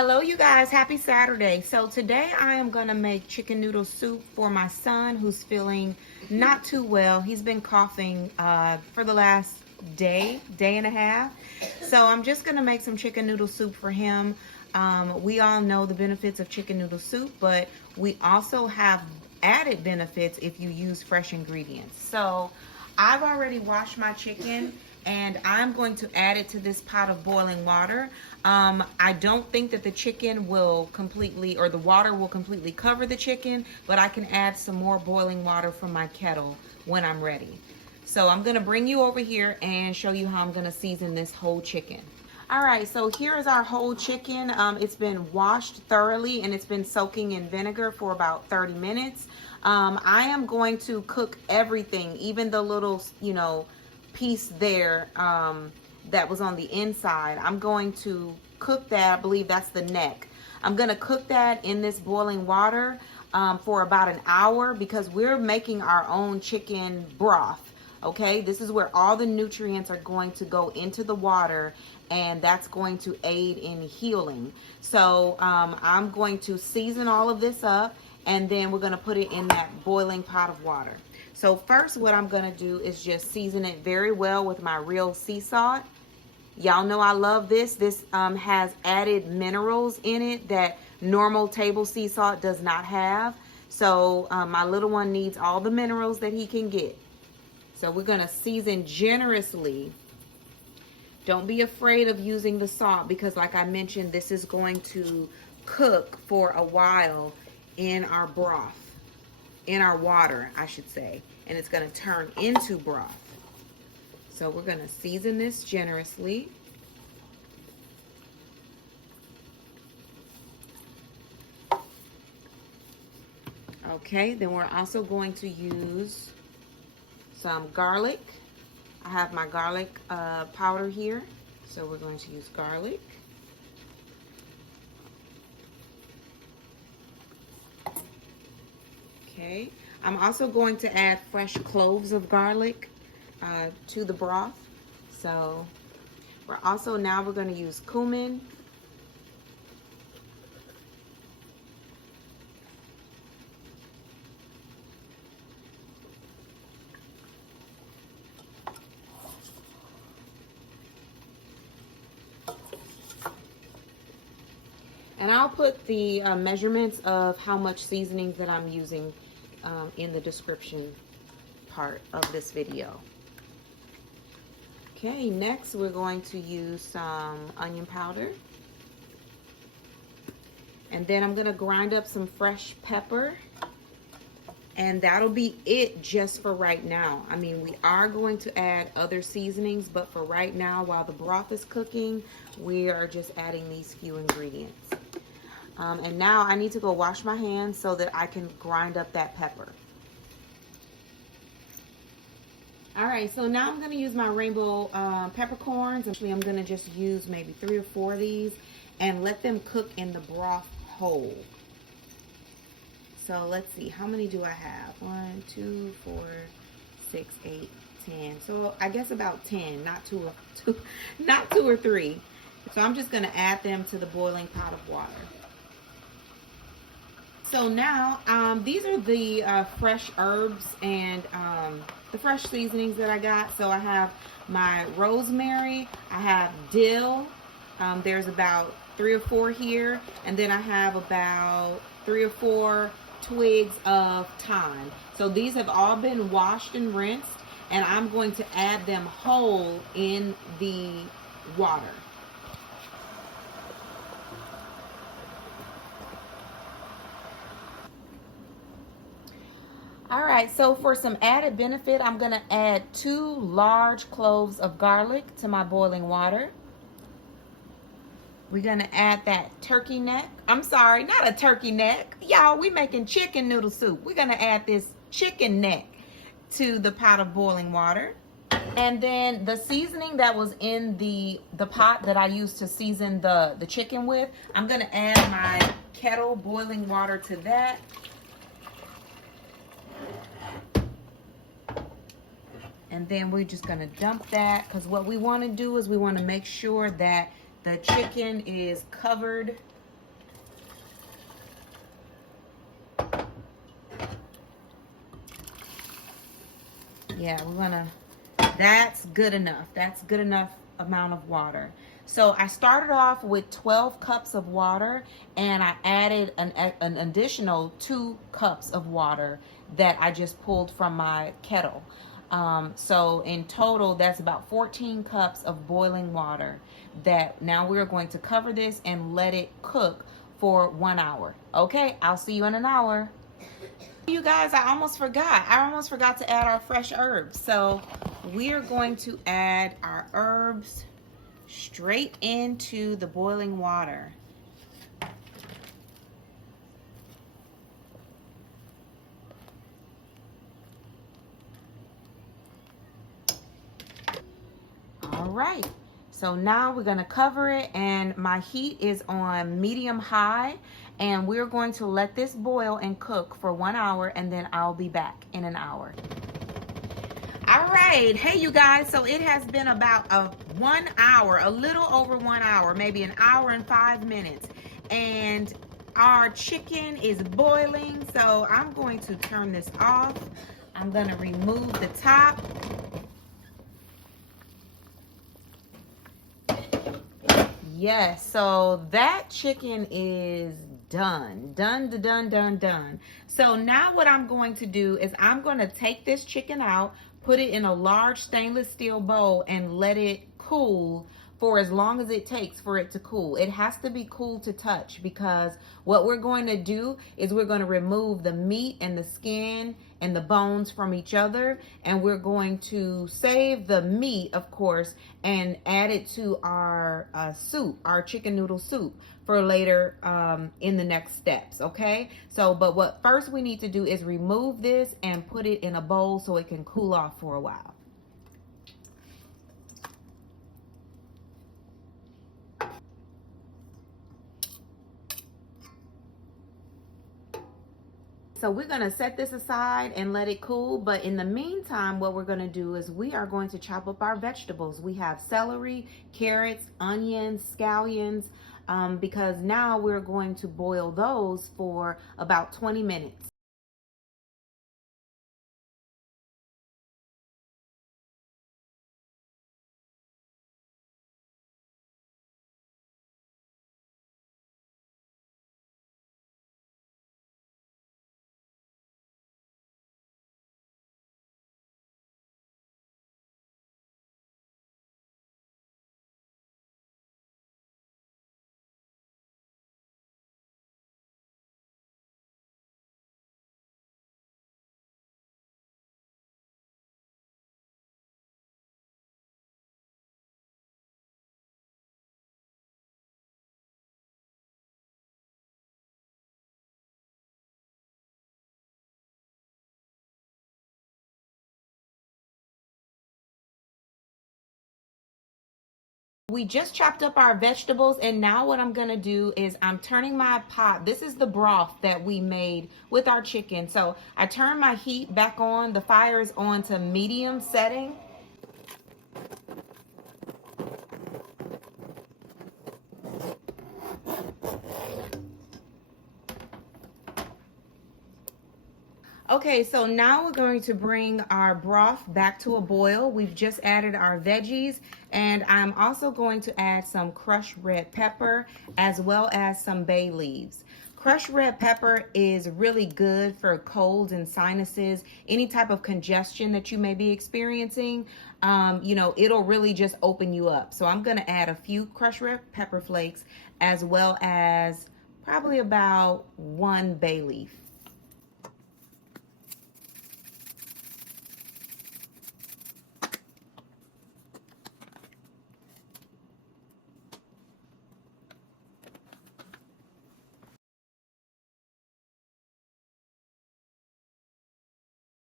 Hello you guys, happy Saturday. So today I am gonna make chicken noodle soup for my son who's feeling not too well. He's been coughing for the last day and a half. So I'm just gonna make some chicken noodle soup for him. We all know the benefits of chicken noodle soup, but we also have added benefits if you use fresh ingredients. So I've already washed my chicken and I'm going to add it to this pot of boiling water. I don't think that the chicken will completely, or the water will completely cover the chicken, but I can add some more boiling water from my kettle when I'm ready. So I'm gonna bring you over here and show you how I'm gonna season this whole chicken. All right, so here is our whole chicken. It's been washed thoroughly and it's been soaking in vinegar for about 30 minutes. I am going to cook everything, even the little, piece there that was on the inside. I'm going to cook that. I believe that's the neck. I'm going to cook that in this boiling water for about an hour because we're making our own chicken broth. Okay, this is where all the nutrients are going to go into the water, and that's going to aid in healing. So I'm going to season all of this up, and then we're going to put it in that boiling pot of water. So first what I'm going to do is just season it very well with my real sea salt. Y'all know I love this. This has added minerals in it that normal table sea salt does not have. So my little one needs all the minerals that he can get. So we're going to season generously. Don't be afraid of using the salt because like I mentioned, this is going to cook for a while in our broth. In our water, I should say, and it's going to turn into broth. So we're going to season this generously. Okay, then we're also going to use some garlic. I have my garlic powder here, so we're going to use garlic. Okay, I'm also going to add fresh cloves of garlic to the broth. So we're going to use cumin. And I'll put the measurements of how much seasonings that I'm using in the description part of this video. Okay, next we're going to use some onion powder. And then I'm going to grind up some fresh pepper. And that'll be it just for right now. I mean, we are going to add other seasonings, but for right now, while the broth is cooking, we are just adding these few ingredients. And now I need to go wash my hands so that I can grind up that pepper. All right, so now I'm going to use my rainbow peppercorns. Actually, I'm going to just use maybe 3 or 4 of these and let them cook in the broth whole. So let's see, how many do I have? 1, 2, 4, 6, 8, 10. So I guess about 10, not two or three. So I'm just going to add them to the boiling pot of water. So now, these are the fresh herbs and the fresh seasonings that I got. So I have my rosemary, I have dill, there's about 3 or 4 here, and then I have about 3 or 4 twigs of thyme. So these have all been washed and rinsed, and I'm going to add them whole in the water. All right, so for some added benefit, I'm going to add 2 large cloves of garlic to my boiling water. We're going to add that turkey neck. I'm sorry, not a turkey neck. Y'all, we making chicken noodle soup. We're going to add this chicken neck to the pot of boiling water. And then the seasoning that was in the pot that I used to season the chicken with, I'm going to add my kettle boiling water to that. And then we're just going to dump that because what we want to do is we want to make sure that the chicken is covered Yeah, that's good enough. That's good enough amount of water. So I started off with 12 cups of water, and I added an additional 2 cups of water that I just pulled from my kettle. So in total, that's about 14 cups of boiling water that now we're going to cover this and let it cook for 1 hour. Okay, I'll see you in an hour. You guys, I almost forgot. To add our fresh herbs. So we're going to add our herbs straight into the boiling water. All right. So now we're going to cover it, and my heat is on medium high, and we're going to let this boil and cook for 1 hour, and then I'll be back in an hour. All right. Hey, you guys. So it has been about 1 hour, a little over 1 hour, maybe an hour and 5 minutes. And our chicken is boiling. So I'm going to turn this off. I'm going to remove the top. Yes, so that chicken is done. Done. So now what I'm going to do is I'm going to take this chicken out, put it in a large stainless steel bowl, and let it cool for as long as it takes for it to cool. It has to be cool to touch, because what we're going to do is we're going to remove the meat and the skin and the bones from each other, and we're going to save the meat, of course, and add it to our soup, our chicken noodle soup, for later in the next steps. Okay, so but what first we need to do is remove this and put it in a bowl so it can cool off for a while. So we're going to set this aside and let it cool. But in the meantime, what we're going to do is we are going to chop up our vegetables. We have celery, carrots, onions, scallions, because now we're going to boil those for about 20 minutes. We just chopped up our vegetables, and now what I'm gonna do is I'm turning my pot. This is the broth that we made with our chicken. So I turn my heat back on. The fire is on to medium setting. Okay, so now we're going to bring our broth back to a boil. We've just added our veggies, and I'm also going to add some crushed red pepper as well as some bay leaves. Crushed red pepper is really good for colds and sinuses, any type of congestion that you may be experiencing. It'll really just open you up. So I'm going to add a few crushed red pepper flakes as well as probably about 1 bay leaf.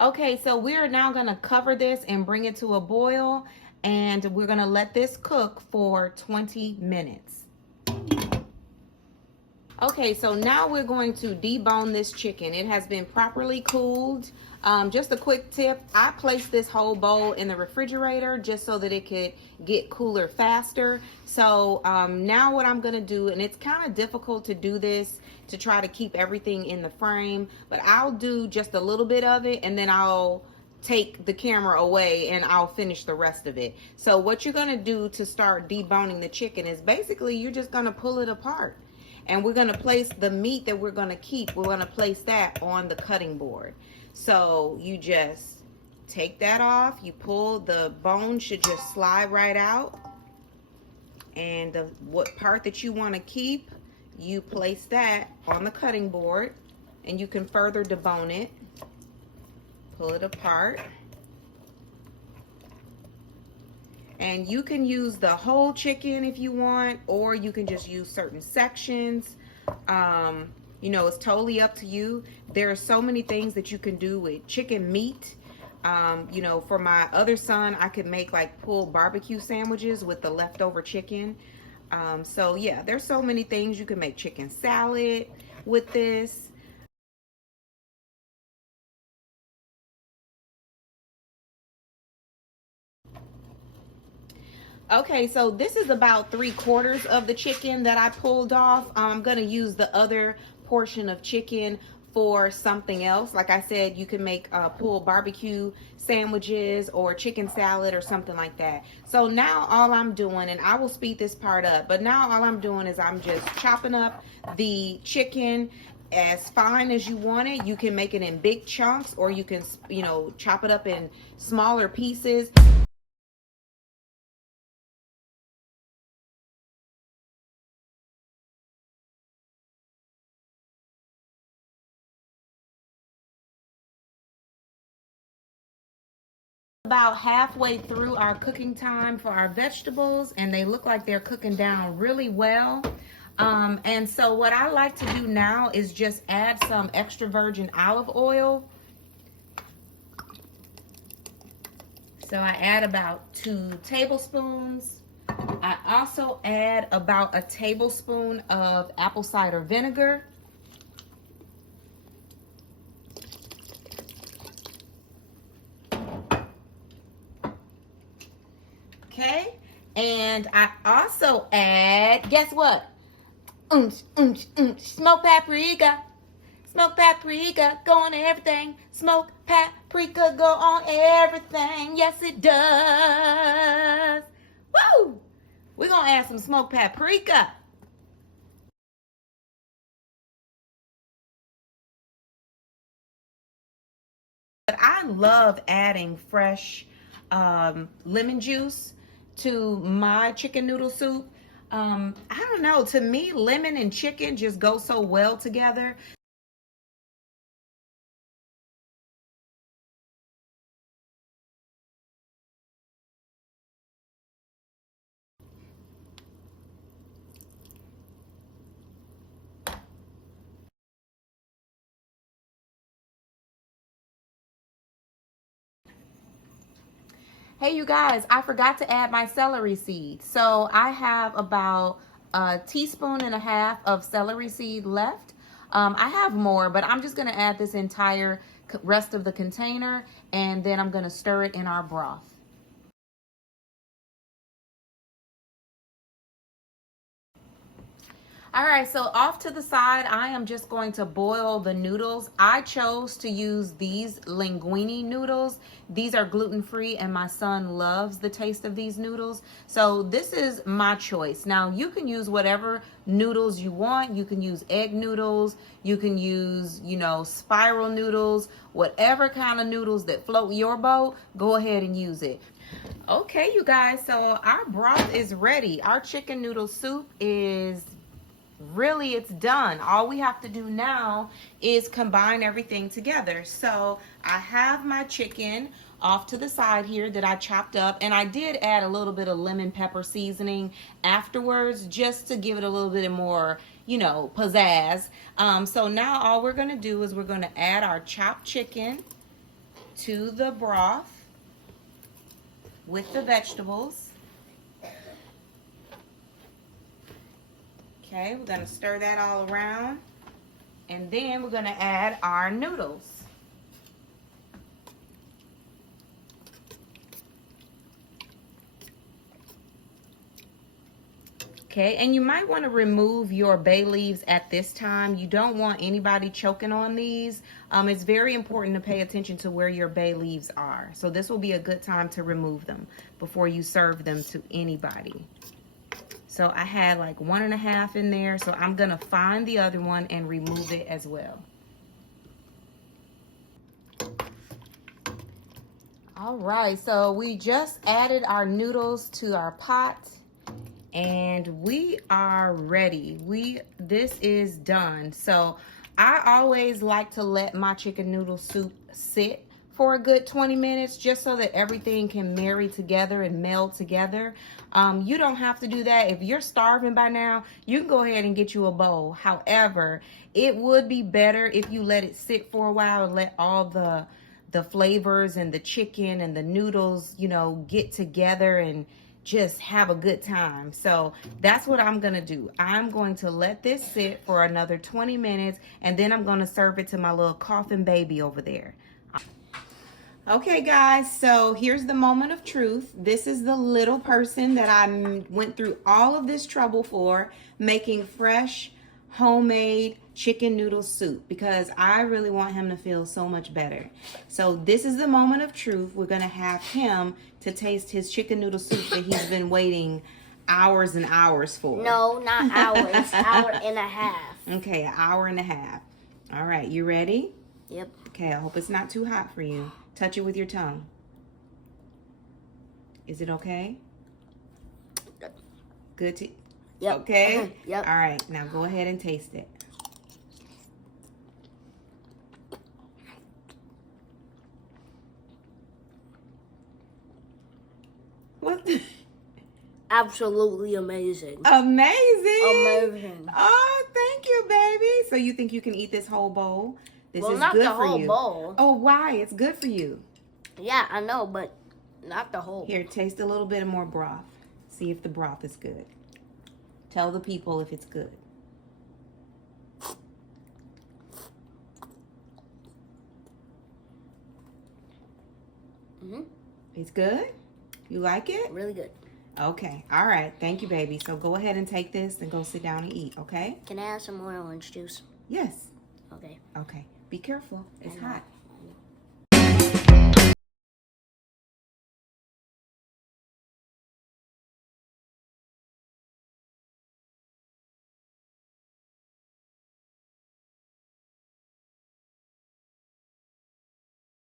Okay, so we are now going to cover this and bring it to a boil, and we're going to let this cook for 20 minutes. Okay, so now we're going to debone this chicken. It has been properly cooled. Just a quick tip, I placed this whole bowl in the refrigerator just so that it could get cooler faster. So now what I'm gonna do, and it's kind of difficult to do this to try to keep everything in the frame, but I'll do just a little bit of it, and then I'll take the camera away and I'll finish the rest of it. So what you're gonna do to start deboning the chicken is basically you're just gonna pull it apart. And we're gonna place the meat that we're gonna keep, we're gonna place that on the cutting board. So you just take that off, you pull, the bone should just slide right out. And the what part that you wanna keep, you place that on the cutting board and you can further debone it. Pull it apart. And you can use the whole chicken if you want, or you can just use certain sections. You know, it's totally up to you. There are so many things that you can do with chicken meat. You know, for my other son, I could make like pulled barbecue sandwiches with the leftover chicken. So yeah, there's so many things. You can make chicken salad with this. Okay, so this is about 3/4 of the chicken that I pulled off. I'm gonna use the other portion of chicken for something else. Like I said, you can make pulled barbecue sandwiches or chicken salad or something like that. So now all I'm doing, and I will speed this part up, but now all I'm doing is I'm just chopping up the chicken as fine as you want it. You can make it in big chunks, or you can, you know, chop it up in smaller pieces. About halfway through our cooking time for our vegetables, and they look like they're cooking down really well. And so what I like to do now is just add some extra virgin olive oil. So I add about 2 tablespoons. I also add about a tablespoon of apple cider vinegar. Okay, and I also add, guess what? Smoked paprika. Smoked paprika, go on everything. Smoked paprika, go on everything. Yes, it does. Woo! We're gonna add some smoked paprika. But I love adding fresh lemon juice to my chicken noodle soup. I don't know, to me, lemon and chicken just go so well together. Hey, you guys, I forgot to add my celery seeds. So I have about 1.5 teaspoons of celery seed left. I have more, but I'm just going to add this entire rest of the container, and then I'm going to stir it in our broth. All right, so off to the side, I am just going to boil the noodles. I chose to use these linguine noodles. These are gluten-free, and my son loves the taste of these noodles. So this is my choice. Now, you can use whatever noodles you want. You can use egg noodles. You can use, you know, spiral noodles. Whatever kind of noodles that float your boat, go ahead and use it. Okay, you guys, so our broth is ready. Our chicken noodle soup is really, it's done. All we have to do now is combine everything together. So I have my chicken off to the side here that I chopped up, and I did add a little bit of lemon pepper seasoning afterwards just to give it a little bit more, you know, pizzazz. So now all we're going to do is we're going to add our chopped chicken to the broth with the vegetables. Okay, we're going to stir that all around, and then we're going to add our noodles. Okay, and you might want to remove your bay leaves at this time. You don't want anybody choking on these. It's very important to pay attention to where your bay leaves are. So this will be a good time to remove them before you serve them to anybody. So I had like 1.5 in there, so I'm gonna find the other one and remove it as well. All right, so we just added our noodles to our pot. And we are ready. This is done. So I always like to let my chicken noodle soup sit for a good 20 minutes just so that everything can marry together and meld together. You don't have to do that. If you're starving by now, you can go ahead and get you a bowl. However, it would be better if you let it sit for a while and let all the flavors and the chicken and the noodles, you know, get together and just have a good time. So that's what I'm gonna do. I'm going to let this sit for another 20 minutes and then I'm gonna serve it to my little coughing baby over there. Okay guys, so here's the moment of truth. This is the little person that I went through all of this trouble for, making fresh homemade chicken noodle soup, because I really want him to feel so much better. So this is the moment of truth. We're gonna have him to taste his chicken noodle soup that he's been waiting hours and hours for. No, not hours. Hour and a half. Okay, an hour and a half. All right, you ready? Yep. Okay, I hope it's not too hot for you. Touch it with your tongue. Is it okay? Good to... Yep. Okay? Yep. All right, now go ahead and taste it. What? Absolutely amazing. Amazing. Amazing. Oh, thank you, baby. So you think you can eat this whole bowl? This is not good the for whole you. bowl. Oh, why? It's good for you. Yeah, I know, but not the whole. Here, taste a little bit more broth. See if the broth is good. Tell the people if it's good. It's good? You like it? Really good. Okay. All right. Thank you, baby. So go ahead and take this and go sit down and eat, okay? Can I have some more orange juice? Yes. Okay. Okay. Be careful. It's hot.